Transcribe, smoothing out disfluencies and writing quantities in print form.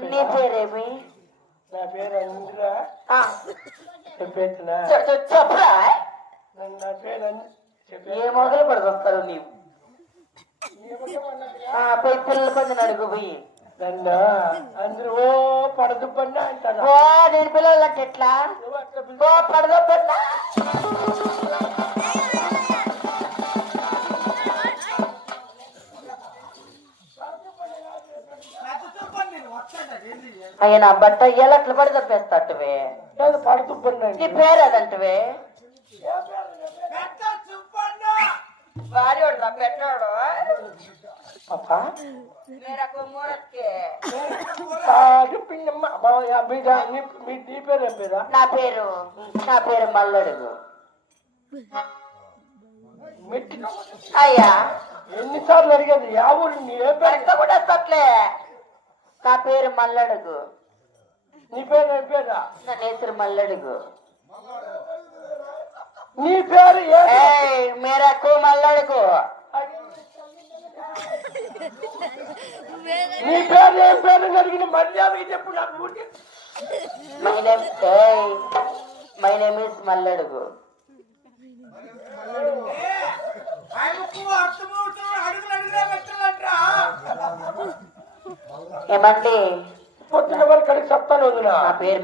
నీ పేరేమి? నా పేరు అంద్రా. చెప్పేస్తున్నా చెప్పరా? నా పేరు ఏ మొదలు పడుకొస్తారు నీవు? పోయి పిల్లల కొంచెం అడుగు పోయి. నన్ను అందరూ ఓ పడదు పడినా అంటాను. ఓ నేను పిల్లలకి ఎట్లా ఓ పడదు పడినా. అయ్యా నా బట్ట ఇయ్యాలి అట్లా పడి తప్పేస్తట్టువే. పడుతూ పడినా. నీ పేరు అదంటవే? వాడోడు పెట్టాడు నీ పేరు ఏం పేరా? నా పేరు మల్లడుగు. అయ్యా ఎన్నిసార్లు అడిగేది యా ఊరు? నీ ఏ పేరు కూడా తట్లే. నా పేరు మల్లడుగు. నీ పేరు ఏం పేరా? నా నేసరు మల్లడుగు. నీ పేరు మేరకు మల్లడుగు. నీ పేరు ఏం పేరు అడిగిన మర్యాదకి చెప్పు నాకు. My name is మల్లడుగు. ఏమండి పొద్దున వరకు అడిగి చెప్తాను. నా పేరు